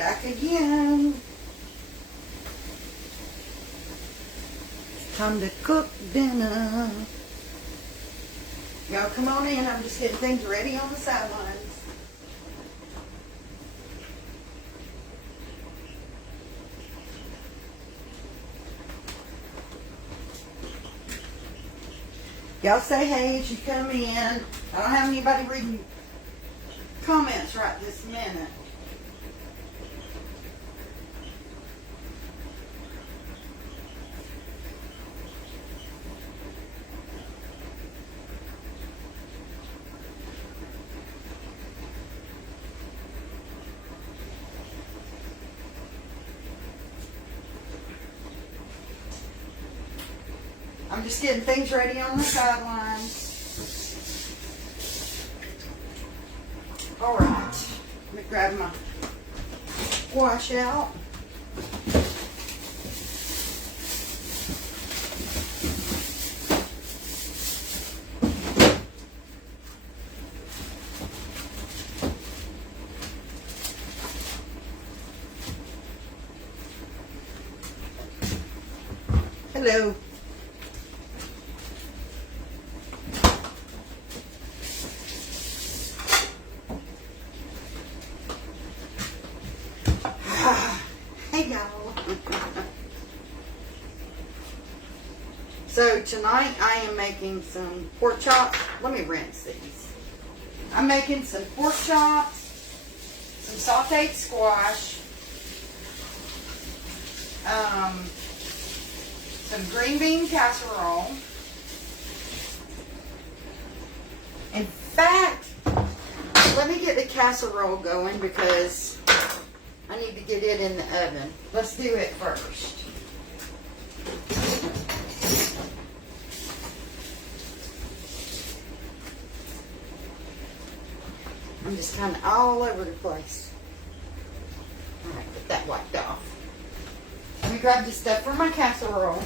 back again. It's time to cook dinner. Y'all come on in. I'm just getting things ready on the sidelines. Y'all say hey as you come in. I don't have anybody reading comments right this minute. I'm just getting things ready on the sidelines. All right, let me grab my wash out. Hello. So tonight I am making some pork chops. Let me rinse these. I'm making some pork chops, some sauteed squash, some green bean casserole. In fact, let me get the casserole going because I need to get it in the oven. Let's do it first. I'm just kind of all over the place. All right, get that wiped off. Let me grab the stuff for my casserole.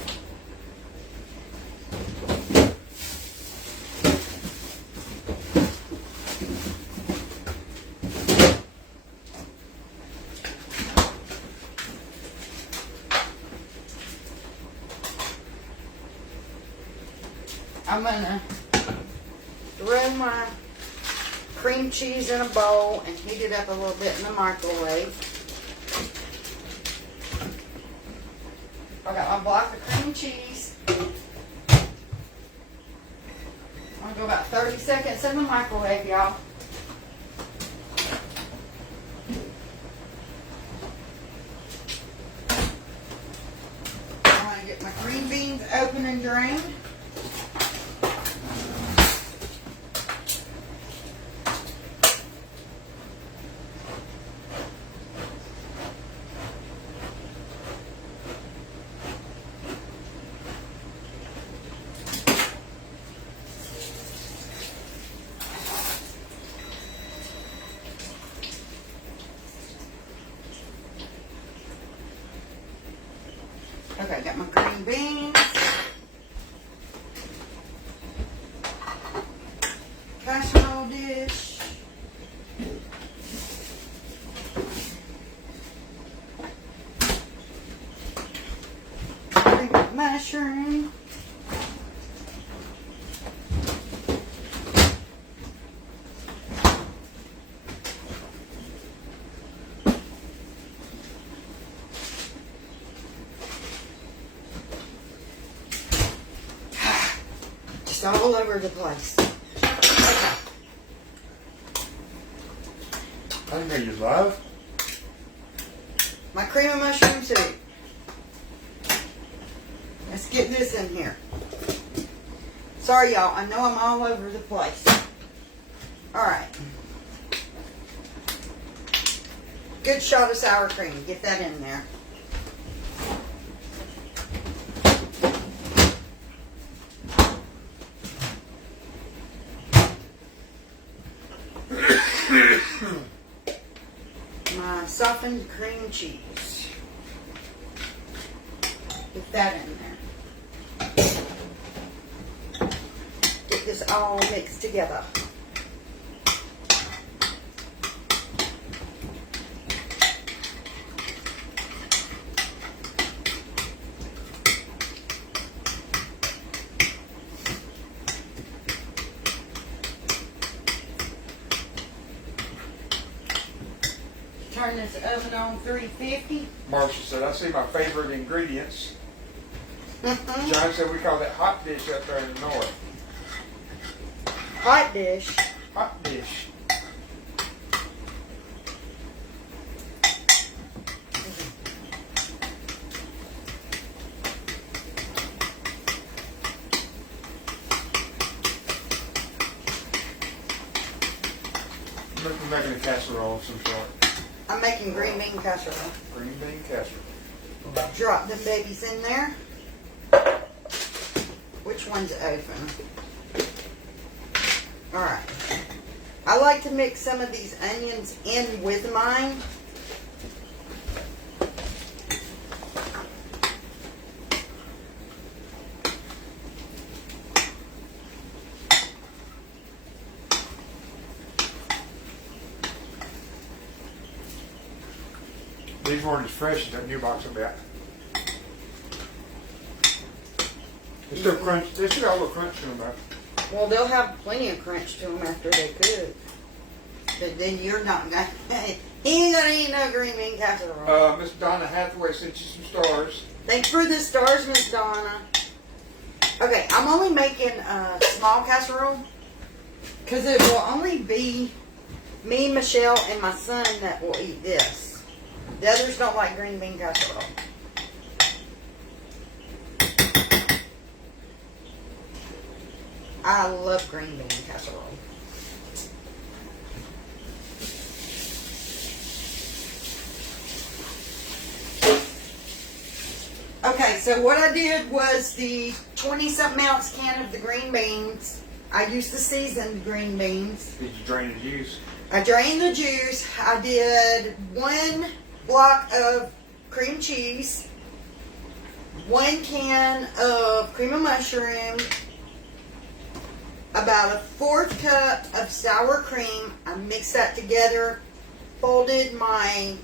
I'm gonna throw my cream cheese in a bowl and heat it up a little bit in the microwave. I got my block of cream cheese. I'm gonna go about 30 seconds in the microwave, y'all. I'm gonna get my green beans open and drained. Okay, got my green beans, casserole dish, mushroom, all over the place. Okay. I think I use live. My cream of mushroom soup. Let's get this in here. Sorry, y'all. I know I'm all over the place. All right. Good shot of sour cream. Get that in there. My softened cream cheese. Get that in there. Get this all mixed together. turn this oven on 350. Marcia said, I see my favorite ingredients. John said we call that hot dish up there in the north. Hot dish. Hot dish. I'm making a casserole of some sort. I'm making green bean casserole. Green bean casserole. Drop them babies in there. Which one's open? Alright. I like to mix some of these onions in with mine. These weren't as fresh as that new box of that. They still crunch. They still got a little crunch to them though. Well, they'll have plenty of crunch to them after they cook. But then you're not gonna. He ain't gonna eat no green bean casserole. Miss Donna Hathaway sent you some stars. Thanks for the stars, Miss Donna. Okay, I'm only making a small casserole because it will only be me, Michelle, and my son that will eat this. The others don't like green bean casserole. I love green bean casserole. Okay, so what I did was the 20-something ounce can of the green beans. I used the seasoned green beans. Did you drain the juice? I drained the juice. I did 1 block of cream cheese, 1 can of cream of mushroom, about a 1/4 cup of sour cream. I mixed that together, folded my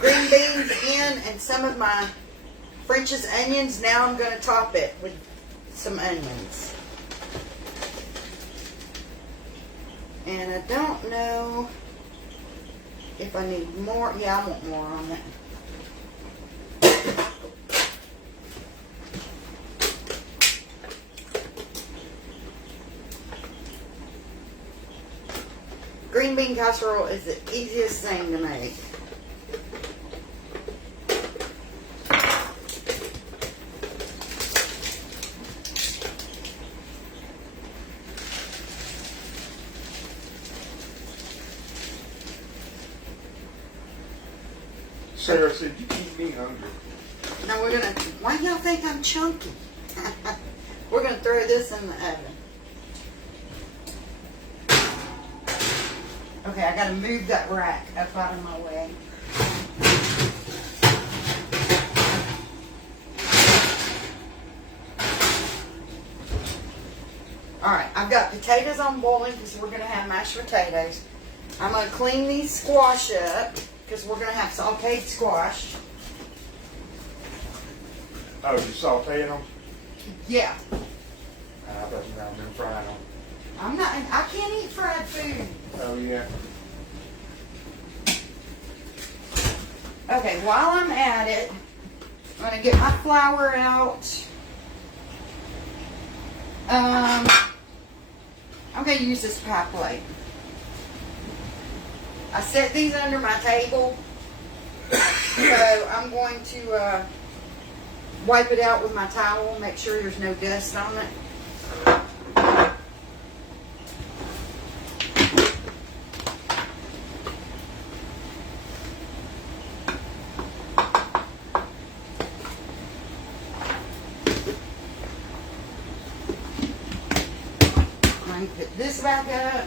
green beans in and some of my French's onions. Now I'm going to top it with some onions. And I don't know if I need more. Yeah, I want more on that. Green bean casserole is the easiest thing to make. Sarah said, you keep me hungry. Now we're gonna, why do y'all think I'm chunky? We're gonna throw this in the oven. Okay, I gotta move that rack up out of my way. Alright, I've got potatoes on boiling because we're gonna have mashed potatoes. I'm gonna clean these squash up because we're gonna have sauteed squash. Oh, you sauteing them? Yeah. I thought you were them frying them. I can't eat fried food. Oh, yeah. Okay, while I'm at it, I'm gonna get my flour out. I'm gonna use this pie plate. I set these under my table, so I'm going to wipe it out with my towel, make sure there's no dust on it. I'm going to put this back up.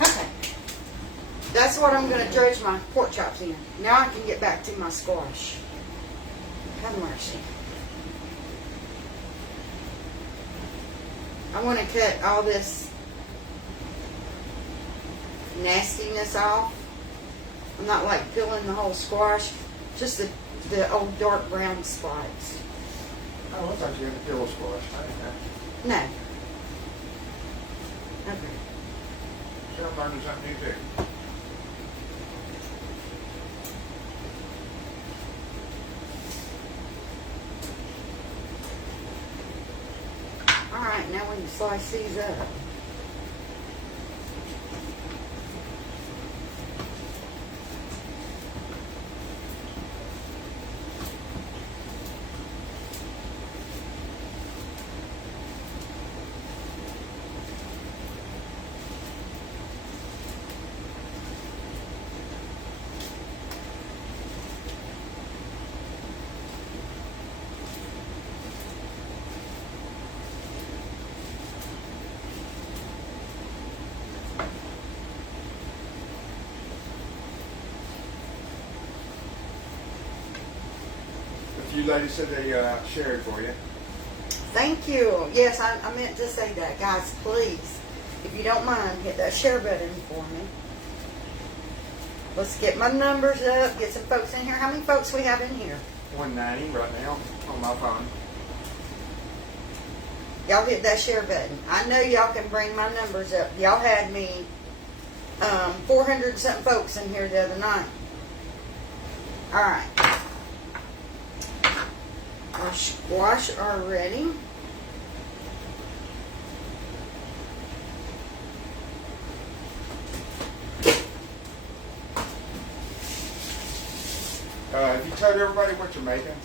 Okay. That's what I'm going to dredge my pork chops in. Now I can get back to my squash. Have mercy. I want to cut all this nastiness off. I'm not like peeling the whole squash, just the old dark brown spots. Oh, I thought you had to kill a squash. I didn't know. No. Okay. So I'm learning something new too. Alright, now when you slice these up. You ladies said they shared for you. Thank you. Yes, I meant to say that. Guys, please, if you don't mind, hit that share button for me. Let's get my numbers up, get some folks in here. How many folks we have in here? 190 right now on my phone. Y'all hit that share button. I know y'all can bring my numbers up. Y'all had me 400 something folks in here the other night. All right. Our squash are ready. Have you told everybody what you're making?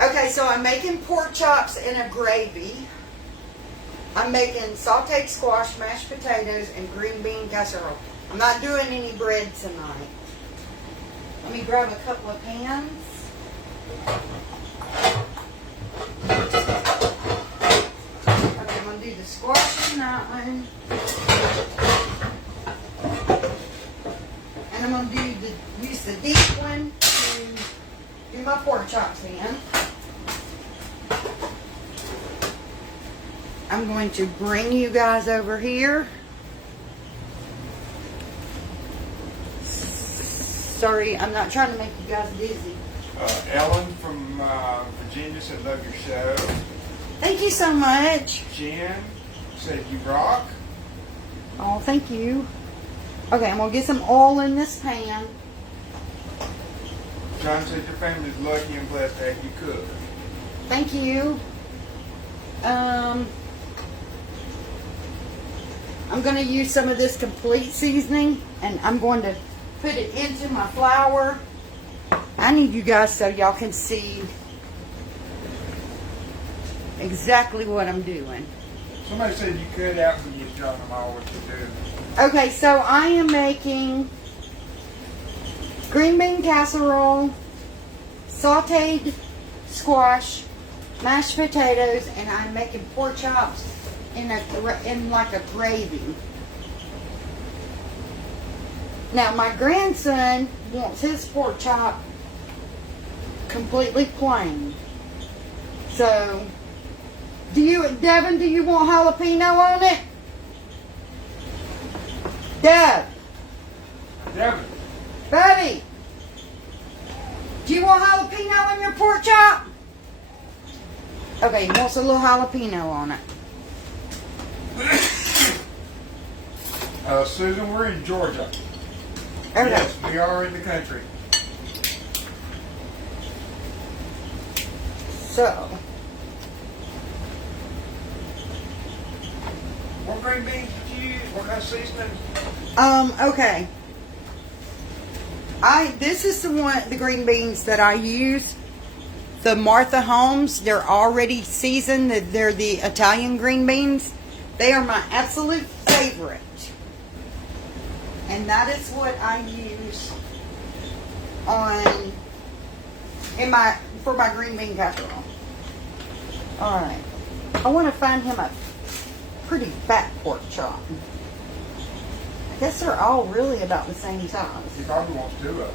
Okay, so I'm making pork chops in a gravy. I'm making sauteed squash, mashed potatoes, and green bean casserole. I'm not doing any bread tonight. Let me grab a couple of pans. Okay, I'm going to do the squash in that one. And I'm going to use the deep one to do my pork chops in. I'm going to bring you guys over here. Sorry, I'm not trying to make you guys dizzy. Ellen from Virginia said, love your show. Thank you so much. Jen said, you rock. Oh, thank you. Okay, I'm going to get some oil in this pan. John said, your family's lucky and blessed to have you cook. Thank you. I'm going to use some of this complete seasoning, and I'm going to put it into my flour. I need you guys so y'all can see exactly what I'm doing. Somebody said you cut out when you tell them all what you do. Okay, so I am making green bean casserole, sauteed squash, mashed potatoes, and I'm making pork chops in like a gravy. Now my grandson wants his pork chop completely plain. So, Devin, do you want jalapeno on it? Devin. Buddy, do you want jalapeno on your pork chop? Okay, he wants a little jalapeno on it. Susan, we're in Georgia. Okay. Yes, we are in the country. So, What green beans did you use? What kind of seasoning? okay. This is the green beans that I use. The Martha Holmes, they're already seasoned. They're the Italian green beans. They are my absolute favorite. And that is what I use for my green bean casserole. Alright. I want to find him a pretty fat pork chop. I guess they're all really about the same size. He probably wants two of them.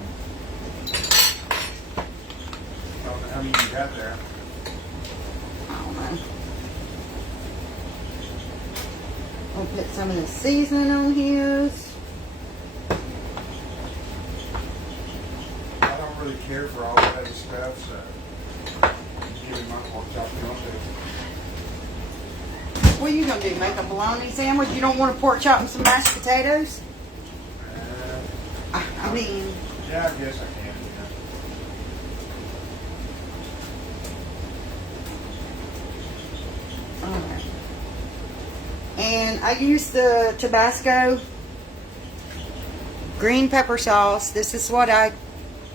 I don't know how many you got there. I don't know. I'll put some of the seasoning on his. I don't really care for all that other stuff, so give me my pork chop if you want to. What are you gonna do? Make a bologna sandwich? You don't want a pork chop and some mashed potatoes? I mean, yeah, I guess I can. Yeah. alright. And I use the Tabasco green pepper sauce. This is what I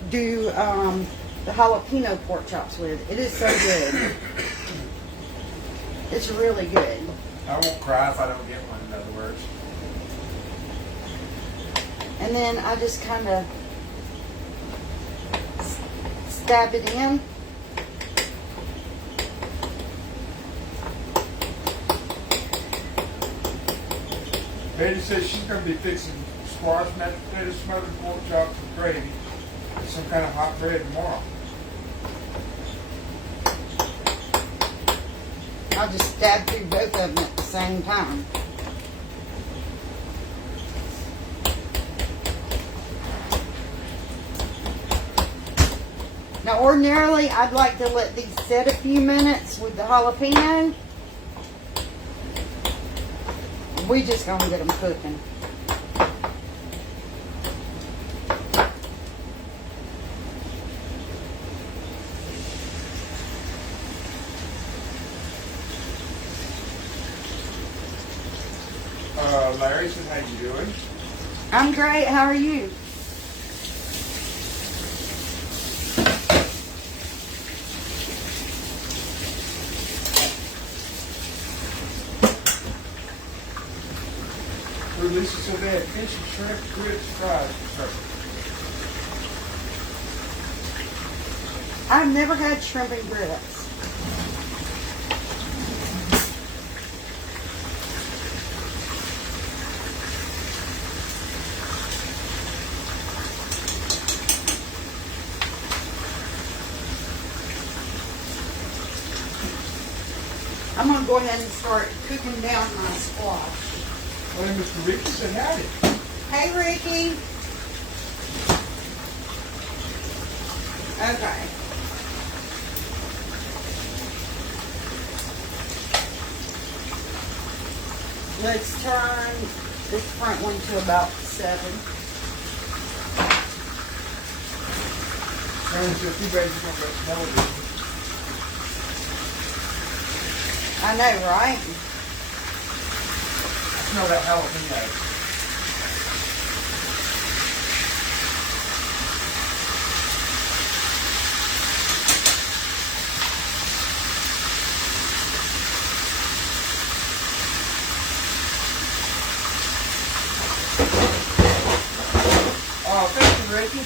do the jalapeno pork chops with. It is so good. It's really good. I won't cry if I don't get one, in other words. And then I just kind of stab it in. Betty says she's going to be fixing squash, mashed potatoes, smothered pork chops, and gravy, and some kind of hot bread tomorrow. I'll just stab through both of them at the same time. Now, ordinarily, I'd like to let these set a few minutes with the jalapeno. We just gonna get them cooking. Larry said, how you doing? I'm great. How are you? Lisa said they had fish and shrimp, grits, fries for supper. I've never had shrimp and grits. I'm going to go ahead and start cooking down my squash. Well, then Mr. Ricky said howdy. Hey, Ricky. Okay. Let's turn this front one to about 7. Aaron said, too bad you don't get television. I know, right? I smell that jalapeno. Oh, thank you, Ricky.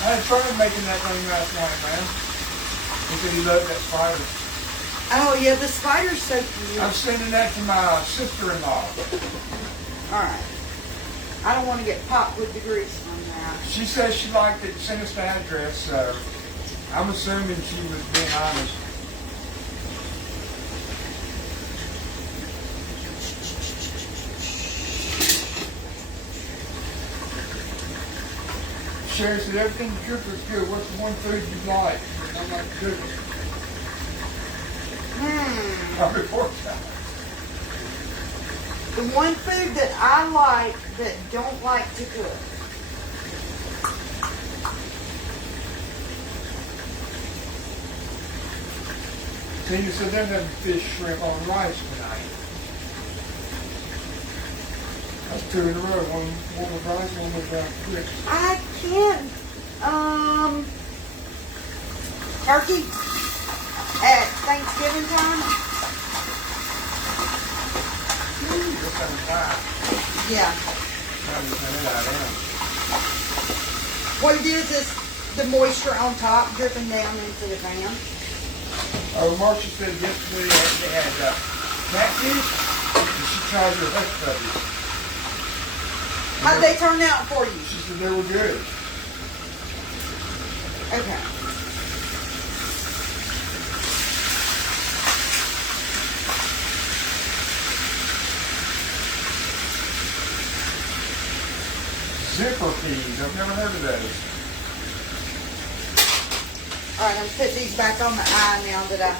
I had fun making that thing last night, man. He said he loved that spider. Oh, yeah, the spider's so cute. I'm sending that to my sister-in-law. Alright. I don't want to get popped with the grease from that. She says she liked it, sent us the address, so I'm assuming she was being honest. Sherry said, everything you cook was good. What's the one food you like? I'm like, cooking. Probably pork chop. The one food that I like that don't like to cook. Tina said they're having fish shrimp on rice tonight. That's 2 in a row. One with rice, one with grits. I can't. Turkey at Thanksgiving time. Just having pie. Yeah. Not just having that in. What it is the moisture on top dripping down into the pan. Oh, Marcia said yesterday they had catfish, and she tried their hush puppies. How'd they turn out for you? She said they were good. Okay. Zipper peas. I've never heard of those. Alright, I'm putting these back on the eye now that I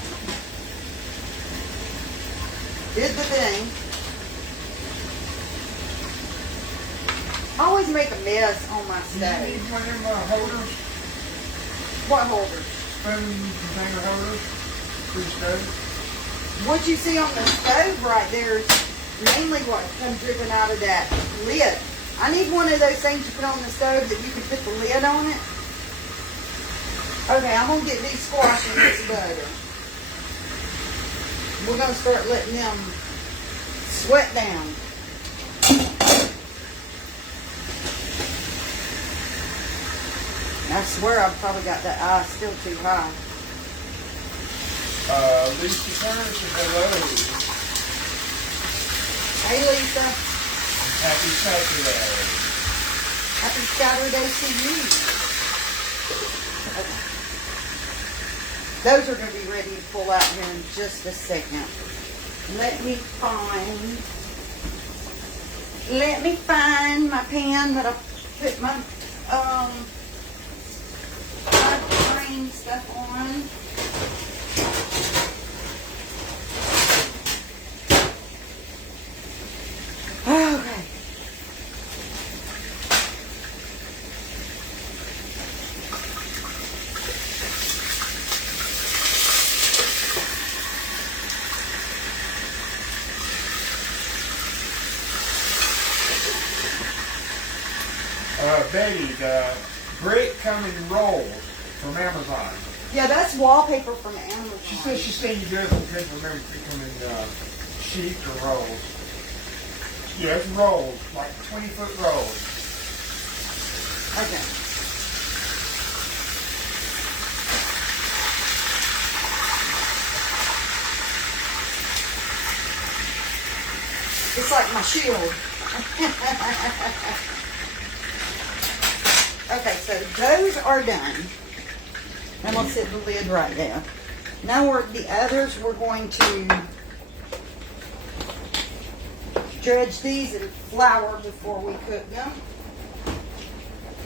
did the thing. I always make a mess on my Do you stove. need one of them holders? What holders? Spoon container holders for your stove? What you see on the stove right there is mainly what comes dripping out of that lid. I need one of those things you put on the stove that you can put the lid on it. Okay, I'm going to get these squash and this butter. We're going to start letting them sweat down. I swear I've probably got that eye still too high. Lisa Turner says hello. Hey Lisa, Happy Saturday. happy Saturday to you. Okay. Those are going to be ready to pull out here in just a second. Let me find my pan that I put my cream stuff on. Okay. Betty, the brick come in rolls from Amazon. Yeah, that's wallpaper from Amazon. She says she's seen you good and couldn't remember if it come in sheets or rolls. Yeah, it's rolls, like 20-foot rolls. Okay. It's like my shield. Okay, so those are done. I'm going to set the lid right there. Now the others, we're going to dredge these in flour before we cook them.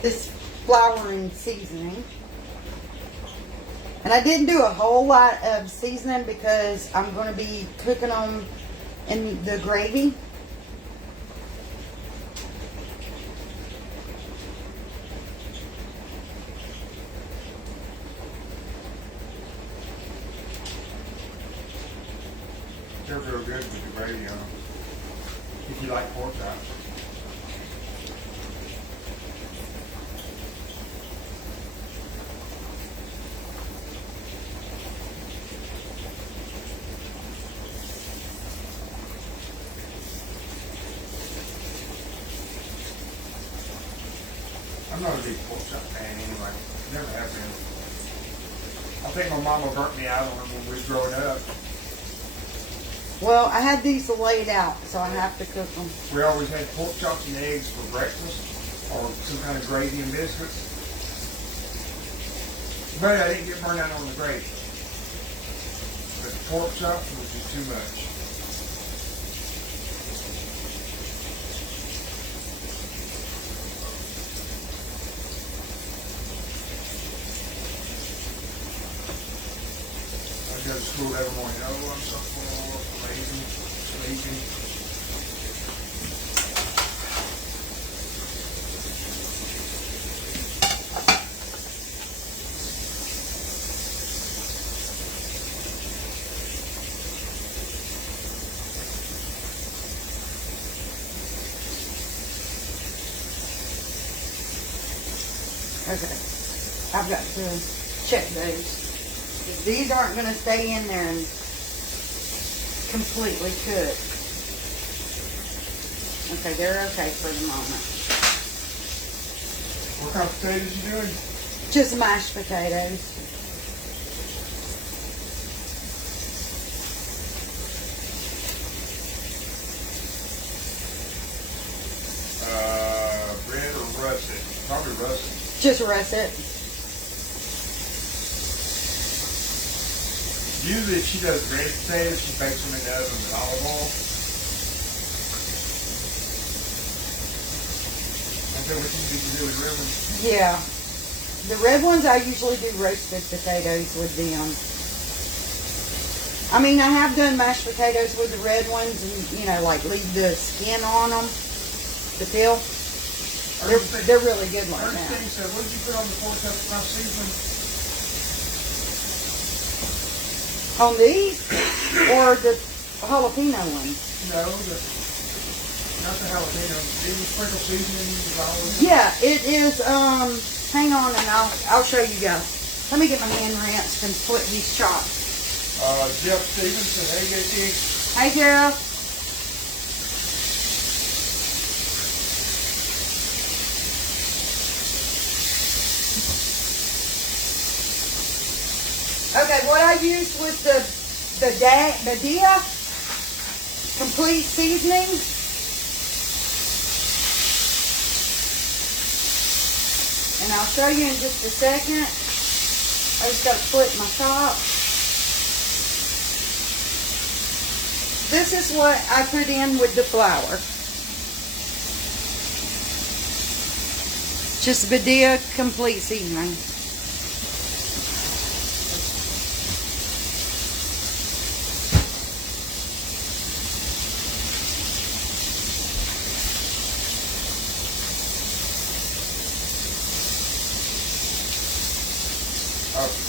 This flour and seasoning. And I didn't do a whole lot of seasoning because I'm going to be cooking them in the gravy. They're real good with the gravy on them. If you like pork chops. I'm not a big pork chop fan anyway. Never have been. I think my mama burnt me out on them when we was growing up. Well, I had these laid out, so I have to cook them. We always had pork chops and eggs for breakfast, or some kind of gravy and biscuits. But I didn't get burned out on the gravy. But the pork chop was just too much. I go to school every morning. Oh, I'm so full, lazy, sleepy. Okay. I've got to check those. These aren't going to stay in there and completely cook. Okay, they're okay for the moment. What kind of potatoes you doing? Just mashed potatoes. Bread or russet? Probably russet. Just russet. Usually if she does red potatoes, she bakes them in the oven with olive oil. Is that what you do with red ones? Yeah. The red ones, I usually do roasted potatoes with them. I mean, I have done mashed potatoes with the red ones and, you know, like leave the skin on them, the peel. They're really good like that. Ernestine said, what did you put on the pork chop my seasoning? On these? Or the jalapeno ones? No, not the jalapeno. Did you sprinkle seasoning? Yeah, it is, hang on and I'll show you guys. Let me get my hand rinsed and split these chops. Jeff Stevens said, hey, JT. Hey, Jeff. Okay, what I used was the Dia complete seasoning. And I'll show you in just a second. I just got to split my top. This is what I put in with the flour. Just Badia complete seasoning.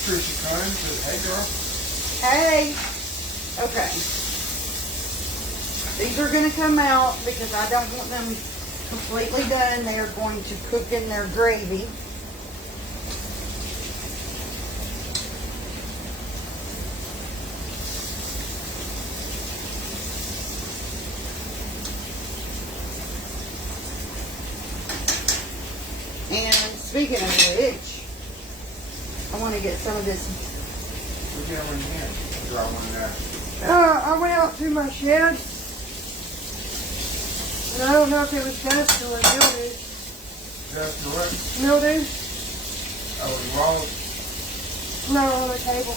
Patricia Combs said, hey, girl. Hey. Okay. These are going to come out because I don't want them completely done. They are going to cook in their gravy. And speaking of which, I want to get some of this. We'll get one here. Draw one there. I went out to my shed. And I don't know if it was dust or mildew. Dust or what? Mildew? Oh, the walls? No, on the table.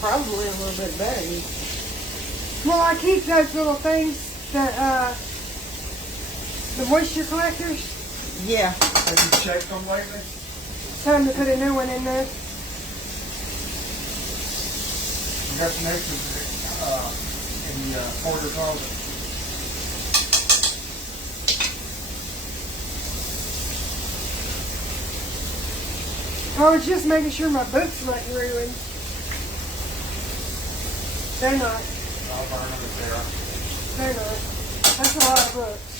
Probably a little bit better. Well, I keep those little things that, the moisture collectors. Yeah. Have you checked them lately? Time to put a new one in there. You got some extra in the porter closet. I was just making sure my boots weren't ruined. They're not. I'll burn them if they are. They're not. That's a lot of books.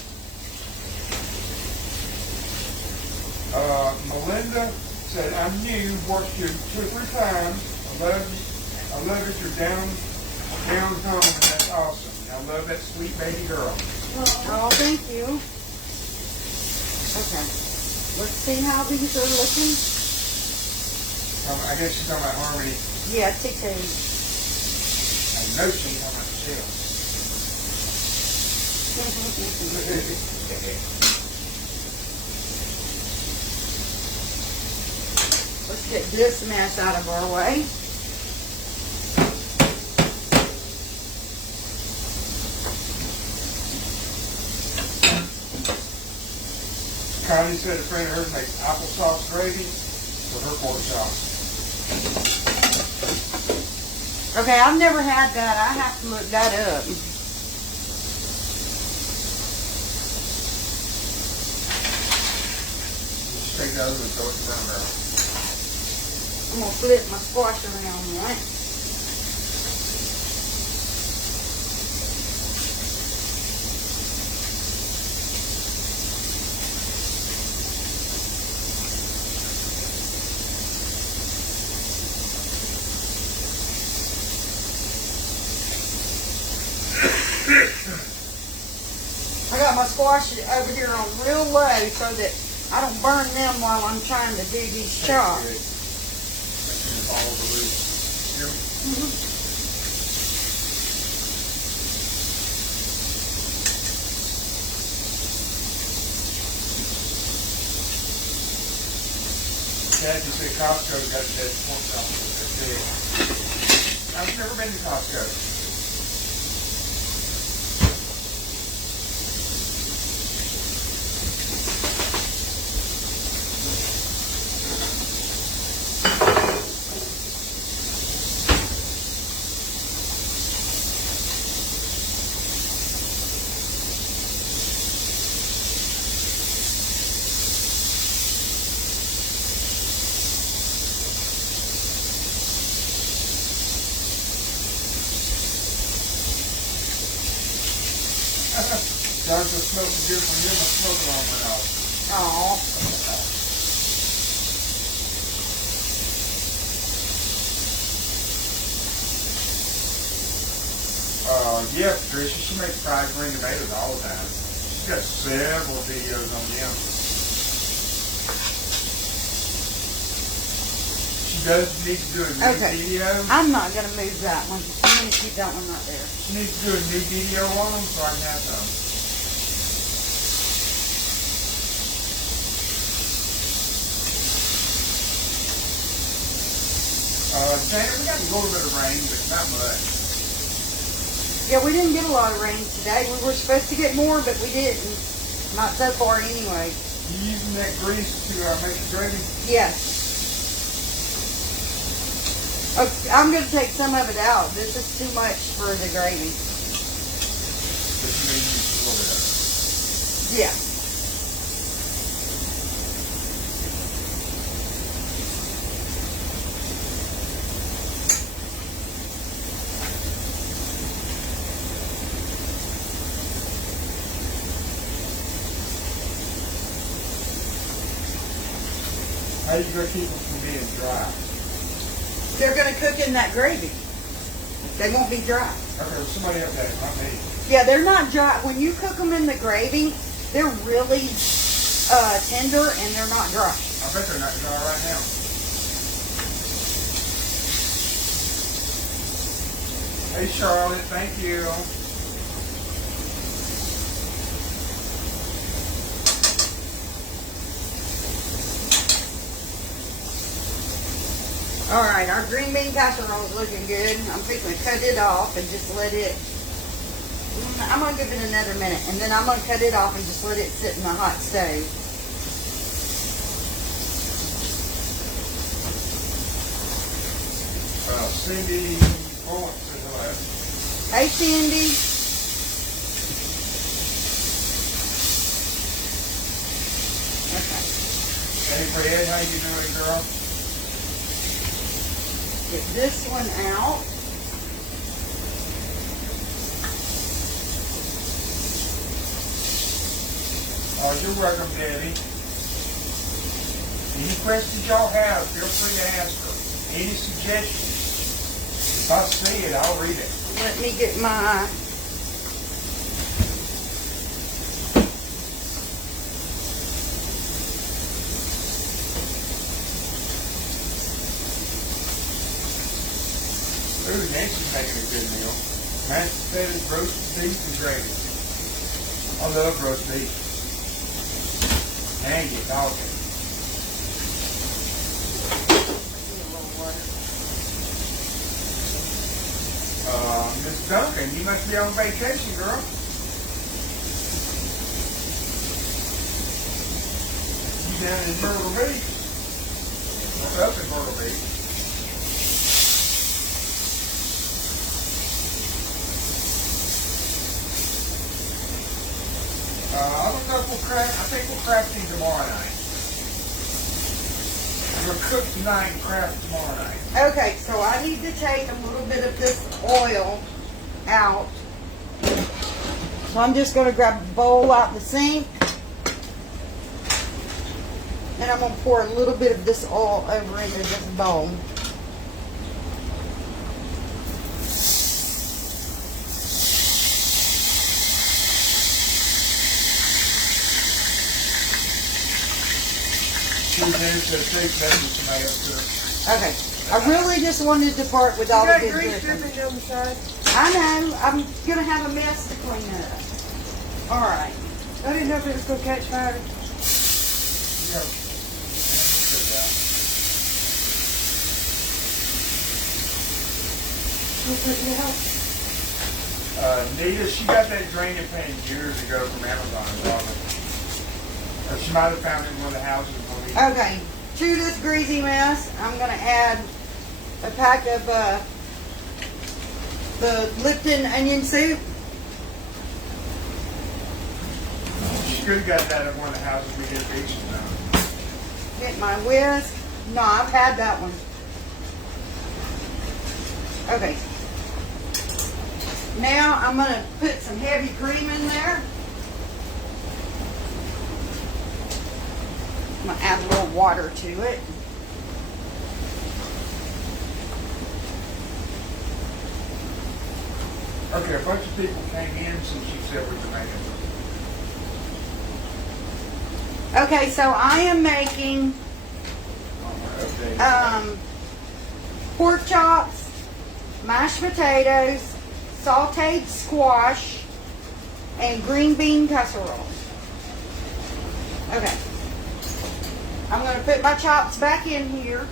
Melinda said, I'm new, watched you 2 or 3 times. I love it. You're down home, and that's awesome. I love that sweet baby girl. Oh, thank you. Okay. Let's see how these are looking. I guess she's talking about Harmony. Yeah, TT. I know she's talking about Michelle. Let's get this mess out of our way. Connie said a friend of hers makes applesauce gravy for her pork chops. Okay, I've never had that. I have to look that up. Just take that over and throw it in the brown barrel. I'm going to flip my squash around, right? I got my squash over here on real low so that I don't burn them while I'm trying to do these chops. Make sure it's all over loose. Here. Dad just said Costco got that pork chop. That's big. I've never been to Costco. John's the smoking good from him, a smoke alarm went off. Oh. Yeah, Patricia, she makes fried green tomatoes all the time. She's got several videos on them. She does need to do a new video. I'm not going to move that one. I'm going to keep that one right there. She needs to do a new video on them so I can have some. Janet, we got a little bit of rain, but not much. Yeah, we didn't get a lot of rain today. We were supposed to get more, but we didn't. Not so far anyway. You using that grease to make the gravy? Yes. Okay, I'm going to take some of it out. This is too much for the gravy. But you may use a little bit of it. Yeah. How are you going to keep them from being dry? They're going to cook in that gravy. They won't be dry. Okay, well, somebody else had it, not me. Yeah, they're not dry. When you cook them in the gravy, they're really tender and they're not dry. I bet they're not dry right now. Hey, Charlotte, thank you. All right, our green bean casserole is looking good. I'm fixing to cut it off and just let it. I'm gonna give it another minute, and then I'm gonna cut it off and just let it sit in the hot stove. Cindy Point said hello. Hey, Cindy. Okay. Hey, Fred, how you doing, girl? Get this one out. Oh, you're welcome, Debbie. Any questions y'all have, feel free to ask her. Any suggestions? If I see it, I'll read it. Let me get my. Ooh, Nancy's making a good meal. Mashed potatoes, roast beef, and gravy. I love roast beef. Dang it, talking. Miss Duncan, you must be on vacation, girl. You down in Myrtle Beach? Or up in Myrtle Beach? I don't know if we'll craft. I think we'll craft these tomorrow night. We'll cook tonight and craft tomorrow night. Okay, so I need to take a little bit of this oil out. So I'm just going to grab a bowl out the sink. And I'm going to pour a little bit of this oil over into this bowl. Okay. I really just wanted to part with all the good grease dripping. dripping on the side. I know. I'm going to have a mess to clean up. All right. I didn't know if it was going to catch fire. We'll put it out. Nita, she got that draining pan years ago from Amazon. Or she might have found it in one of the houses. Okay. To this greasy mess, I'm going to add a pack of the Lipton onion soup. She could have got that at one of the houses we did beaches now. Get my whisk. No, I've had that one. Okay. Now I'm going to put some heavy cream in there. I'm going to add a little water to it. Okay, a bunch of people came in since she said we were making. Okay, so I am making pork chops, mashed potatoes, sauteed squash, and green bean casserole. Okay. I'm going to put my chops back in here.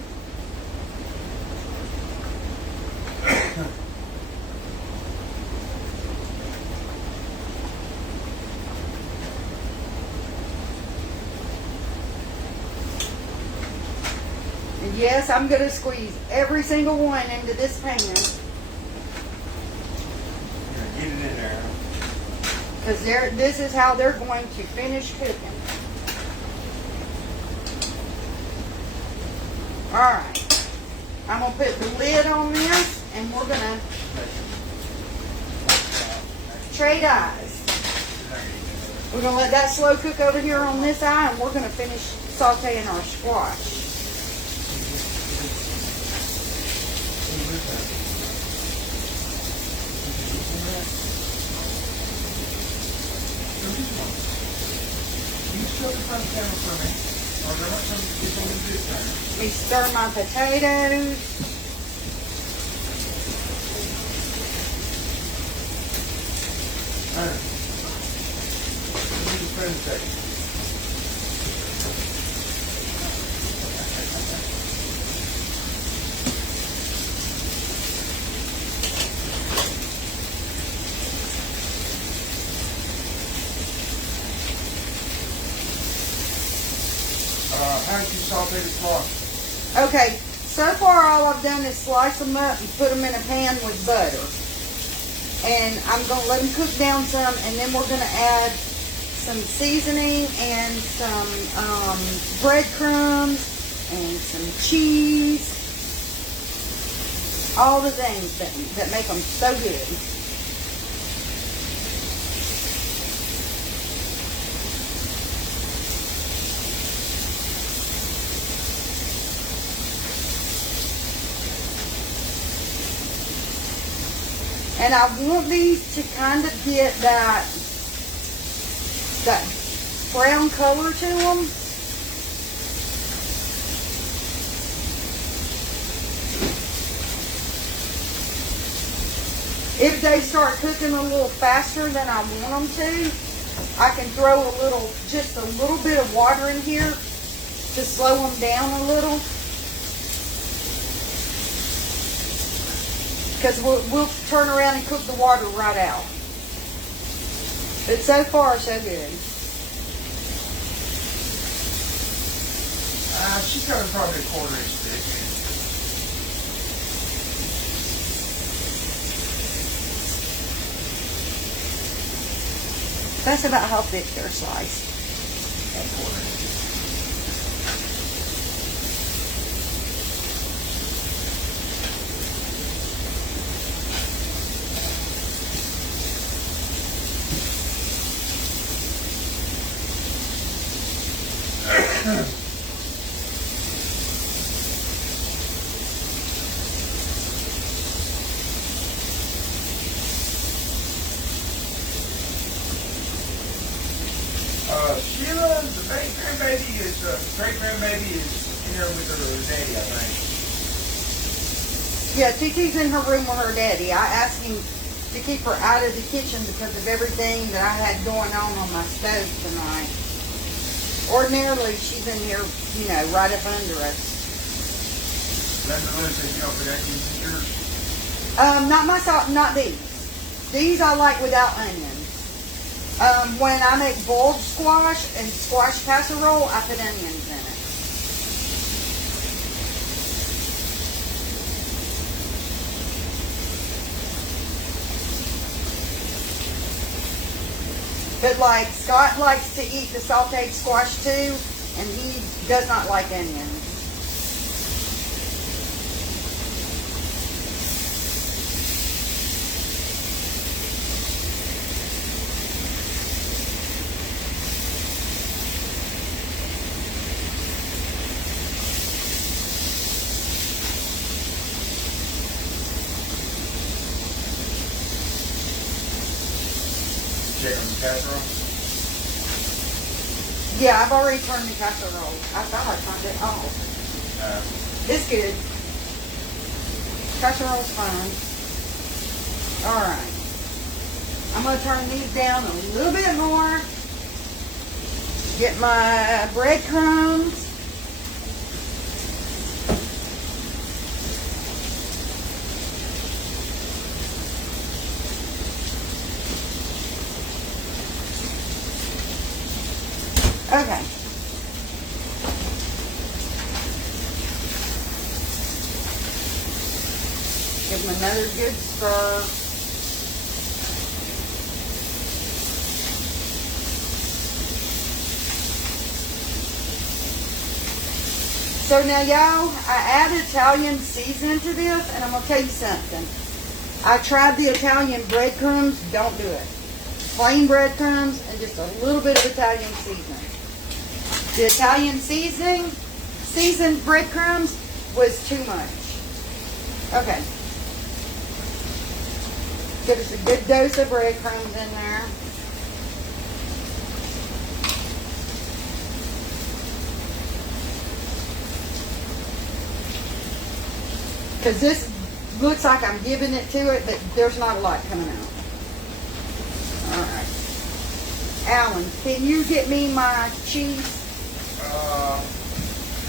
And yes, I'm going to squeeze every single one into this pan. Get it in there. Because this is how they're going to finish cooking. Alright. I'm going to put the lid on this and we're going to trade eyes. We're going to let that slow cook over here on this eye and we're going to finish sauteing our squash. Let me stir my potatoes. How did you saute the squash? Okay, so far all I've done is slice them up and put them in a pan with butter. And I'm going to let them cook down some, and then we're going to add some seasoning and some breadcrumbs and some cheese. All the things that make them so good. And I want these to kind of get that brown color to them. If they start cooking a little faster than I want them to, I can throw just a little bit of water in here to slow them down a little. Because we'll turn around and cook the water right out. But so far, so good. She's got probably a quarter-inch thick. That's about how thick they're sliced. A quarter-inch. Sheila, the great-grandbaby is in here with her daddy, I think. Yeah, Tiki's in her room with her daddy. I asked him to keep her out of the kitchen because of everything that I had going on my stove tonight. Ordinarily, she's in here, right up under us. Not these. These I like without onions. When I make boiled squash and squash casserole, I put onions in it. But like Scott likes to eat the sauteed squash too, and he does not like onions. check on the casserole. Yeah, I've already turned the casserole. I thought I turned it off. It's good. Casserole's fine. Alright. I'm going to turn these down a little bit more. Get my breadcrumbs. Okay. Give them another good stir. So now y'all, I add Italian seasoning to this, and I'm going to tell you something. I tried the Italian breadcrumbs, don't do it. Plain breadcrumbs and just a little bit of Italian seasoning. The Italian seasoned breadcrumbs was too much. Okay. Get us a good dose of breadcrumbs in there. Because this looks like I'm giving it to it, but there's not a lot coming out. Alright. Alan, can you get me my cheese?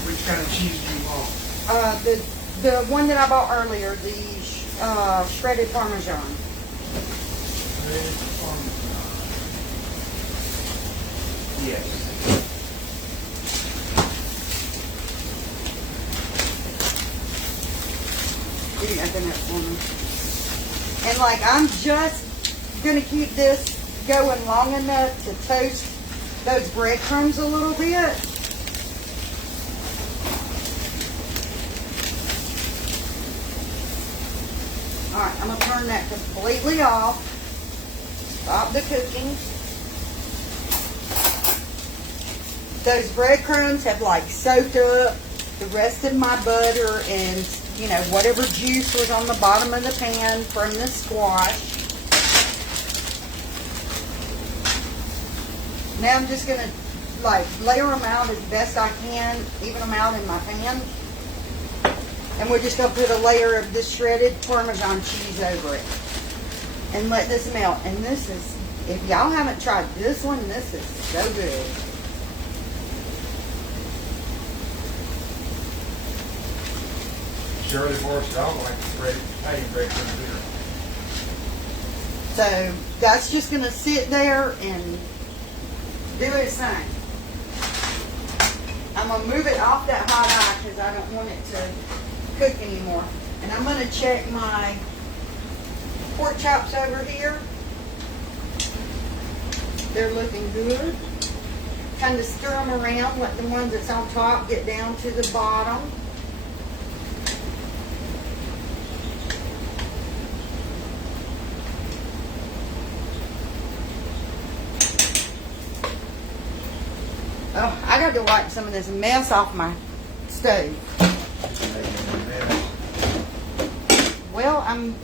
Which kind of cheese do you want? The one that I bought earlier, the shredded Parmesan. Shredded Parmesan. Yes. You can open it for me. And like, I'm just going to keep this going long enough to toast those breadcrumbs a little bit. Alright, I'm going to turn that completely off. Stop the cooking. Those breadcrumbs have like soaked up the rest of my butter and, you know, whatever juice was on the bottom of the pan from the squash. Now I'm just going to like layer them out as best I can, even them out in my pan. And we're just going to put a layer of this shredded Parmesan cheese over it. And let this melt. And this is, if y'all haven't tried this one, this is so good. Shirley Forrest dog like bread, Italian bread from dinner. So that's just going to sit there and do its thing. I'm going to move it off that hot eye because I don't want it to cook anymore. And I'm going to check my pork chops over here. They're looking good. Kind of stir them around, let the ones that's on top get down to the bottom. Oh, I got to wipe some of this mess off my stove. Well, I'm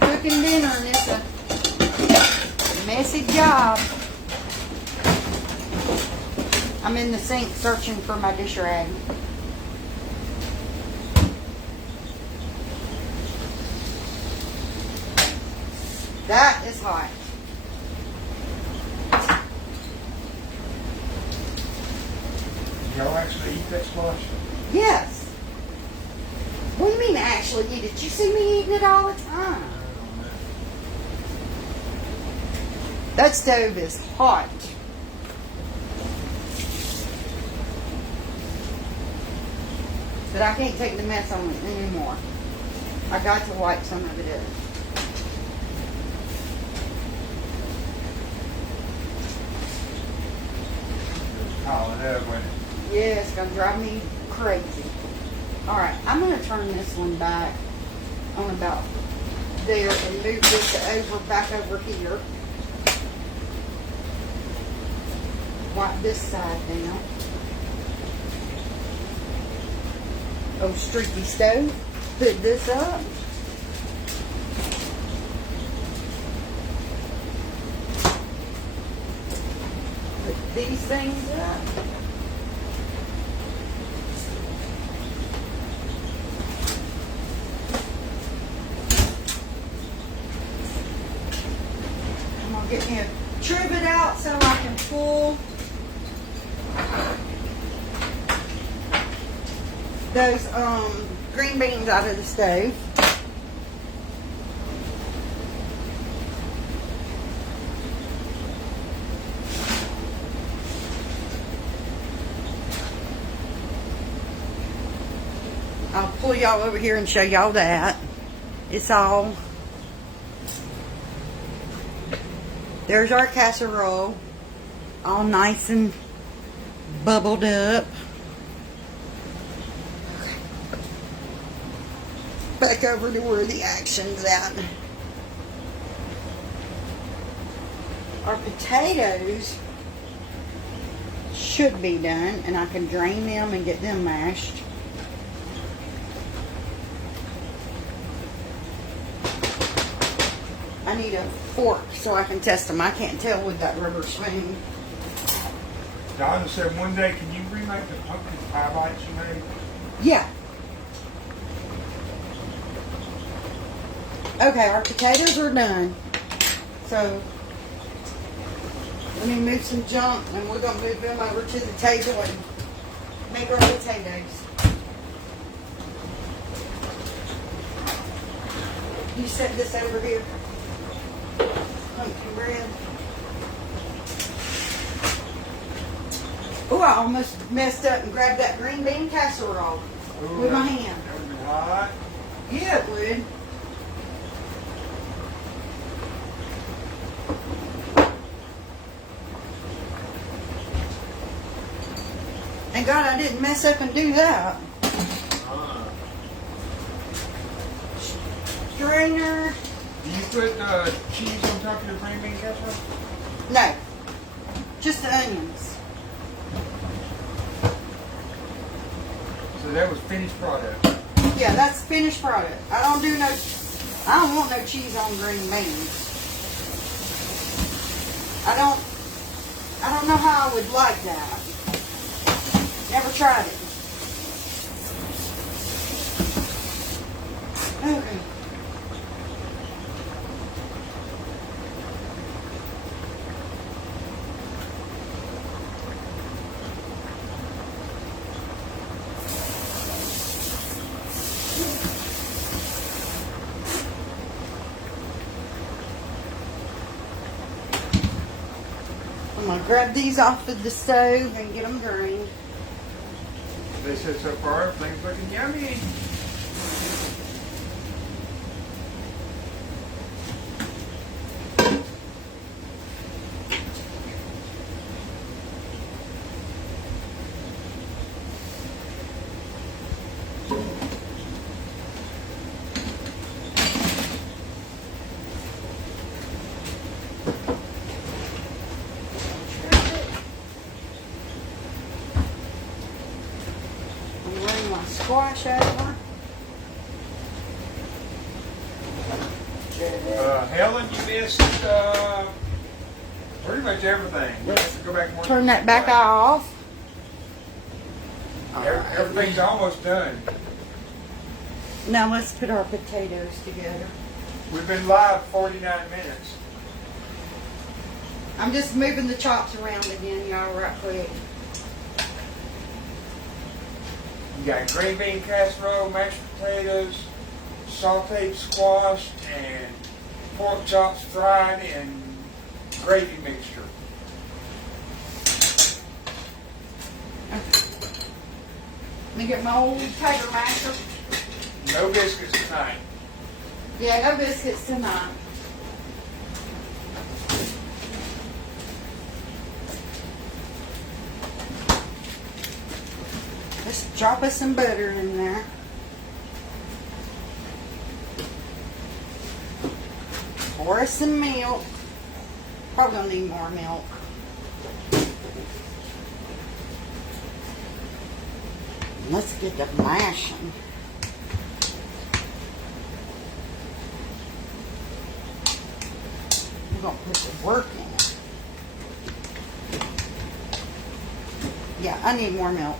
cooking dinner and it's a messy job. I'm in the sink searching for my dish rag. That is hot. Y'all actually eat that squash? Yes. What do you mean actually eat it? You see me eating it all the time. That stove is hot. But I can't take the mess on it anymore. I got to wipe some of it up. Oh, that went. Yeah, it's going to drive me crazy. Alright, I'm going to turn this one back on about there and move this back over here. Wipe this side down. Oh, streaky stove. Put this up. these things up. I'm gonna get me a trivet out so I can pull those green beans out of the stove. I'll pull y'all over here and show y'all that. It's all. There's our casserole. All nice and bubbled up. Back over to where the action's at. Our potatoes should be done, and I can drain them and get them mashed. I need a fork so I can test them. I can't tell with that rubber spoon. Donna said one day, can you remake the pumpkin pie bites you made? Yeah. Okay, our potatoes are done. So, let me move some junk and we're going to move them over to the table and make our potatoes. You set this over here. Pumpkin bread. Oh, I almost messed up and grabbed that green bean casserole with my hand. That would be hot. Yeah, it would. Thank God I didn't mess up and do that. Strainer. Do you put cheese on top of your green bean casserole? No. Just the onions. So that was finished product. Yeah, that's finished product. I don't want no cheese on green beans. I don't know how I would like that. Never tried it. Okay. I'm going to grab these off of the stove and get them drained. They said so far everything's looking yummy. Squash over. Helen, you missed pretty much everything. We have to go back and Turn that back off. Everything's almost done. Now let's put our potatoes together. We've been live 49 minutes. I'm just moving the chops around again, y'all, right quick. You got green bean casserole, mashed potatoes, sauteed squash, and pork chops fried in gravy mixture. Let me get my old tiger masher. No biscuits tonight. Yeah, no biscuits tonight. Let's drop us some butter in there. Pour us some milk. Probably gonna need more milk. Let's get the mashing. We're gonna put the work in it. Yeah, I need more milk.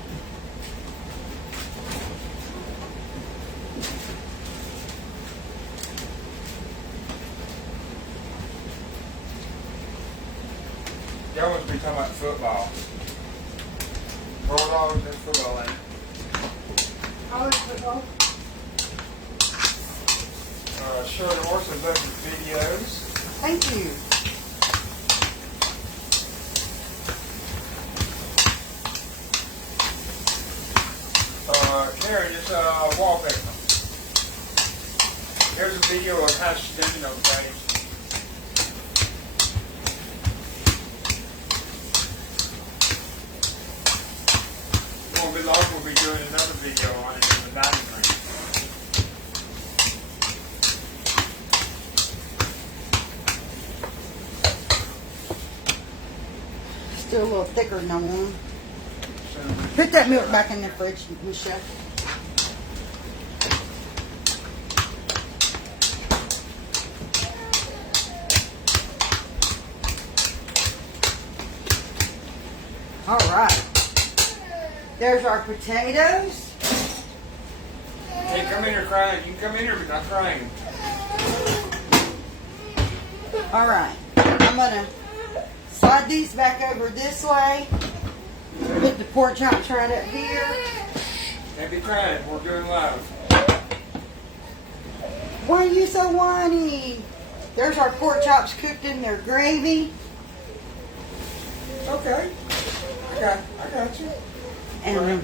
Y'all must be talking about football. Bulldogs and football, ain't it? College football. Sure, the horse is looking at videos. Thank you. Karen, it's wallpaper. Here's a video of how she's doing those things. Won't be long, we'll be doing another video on it in the dining room. Still a little thicker than I want. Put that milk back in the fridge, Michelle. All right. There's our potatoes. Hey, come in here crying. You can come in here, but not crying. All right. I'm gonna slide these back over this way. Put the pork chops right up here. Can't be crying. We're doing live. Why are you so whiny? There's our pork chops cooked in their gravy. Okay. I got you. And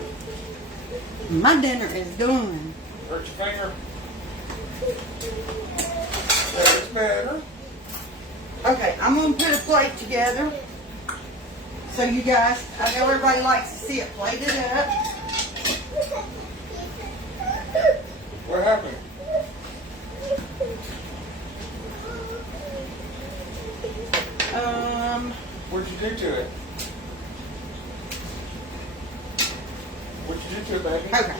my dinner is done. Hurt your finger. That's better. Okay, I'm going to put a plate together. So you guys, I know everybody likes to see it plated up. What happened? What'd you do to it? What'd you do to it, baby? Okay.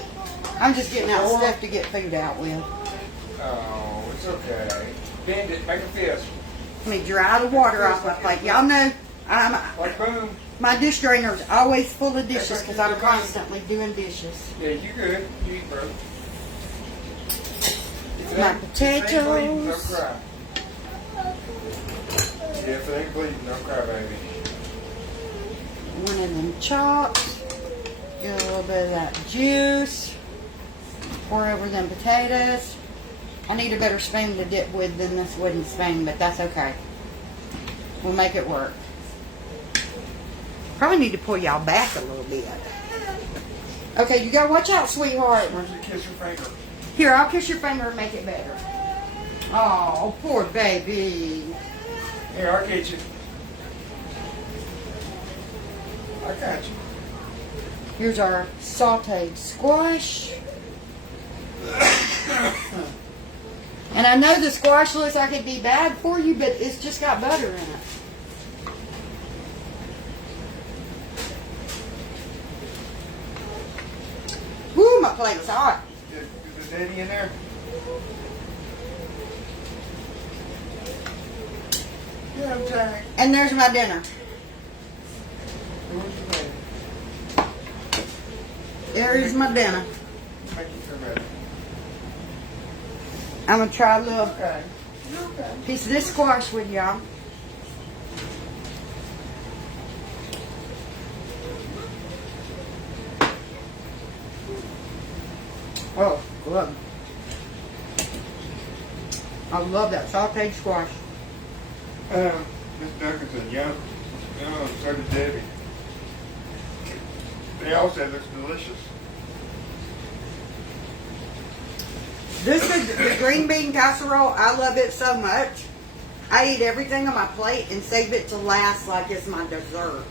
I'm just getting out stuff to get food out with. Oh, it's okay. Bend it. Make a fist. Let me dry the water off my plate. Y'all know Like boom. my dish drainer is always full of dishes because I'm constantly doing dishes. Yeah, you good. You eat, bro. My If it ain't bleeding, don't potatoes. cry. Yeah, if it ain't bleeding, don't cry, baby. One of them chops. Get a little bit of that juice. Pour over them potatoes. I need a better spoon to dip with than this wooden spoon, but that's okay. We'll make it work. Probably need to pull y'all back a little bit. Okay, you gotta watch out, sweetheart. Where's your kiss your finger? Here, I'll kiss your finger and make it better. Oh, poor baby. Here, I'll get you. I got you. Here's our sauteed squash. And I know the squash looks like it'd be bad for you, but it's just got butter in it. Woo, my plate is hot. Is the daddy in there? Yeah, I'm Jack. And there's my dinner. Where's your daddy? There is my dinner. Make you feel better. I'm gonna try a little Okay. Okay. piece of this squash with y'all. Oh, good. I love that sauteed squash. Miss Duncanson, yum. Yum, so did Debbie. They all said it looks delicious. This is the green bean casserole. I love it so much. I eat everything on my plate and save it to last like it's my dessert.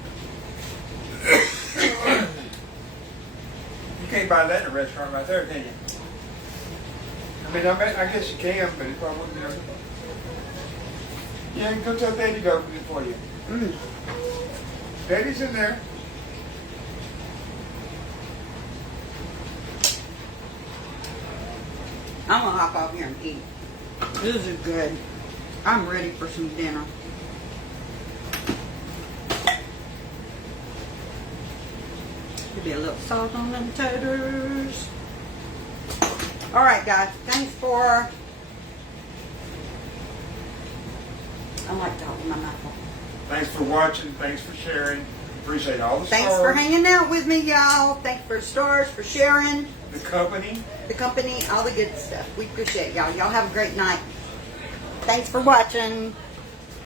You can't buy that in a restaurant right there, can you? I mean, I guess you can, but it probably wouldn't be. Yeah, you can go tell Daddy to open it for you. Mm. Daddy's in there. I'm gonna hop out here and eat. This is good. I'm ready for some dinner. Could be a little salt on them taters. All right, guys. Thanks for. I like that with my knuckle. Thanks for watching. Thanks for sharing. Appreciate all the Thanks stars. for hanging out with me, y'all. Thanks for stars, for sharing. The company. The company, all the good stuff. We appreciate y'all. Y'all have a great night. Thanks for watching.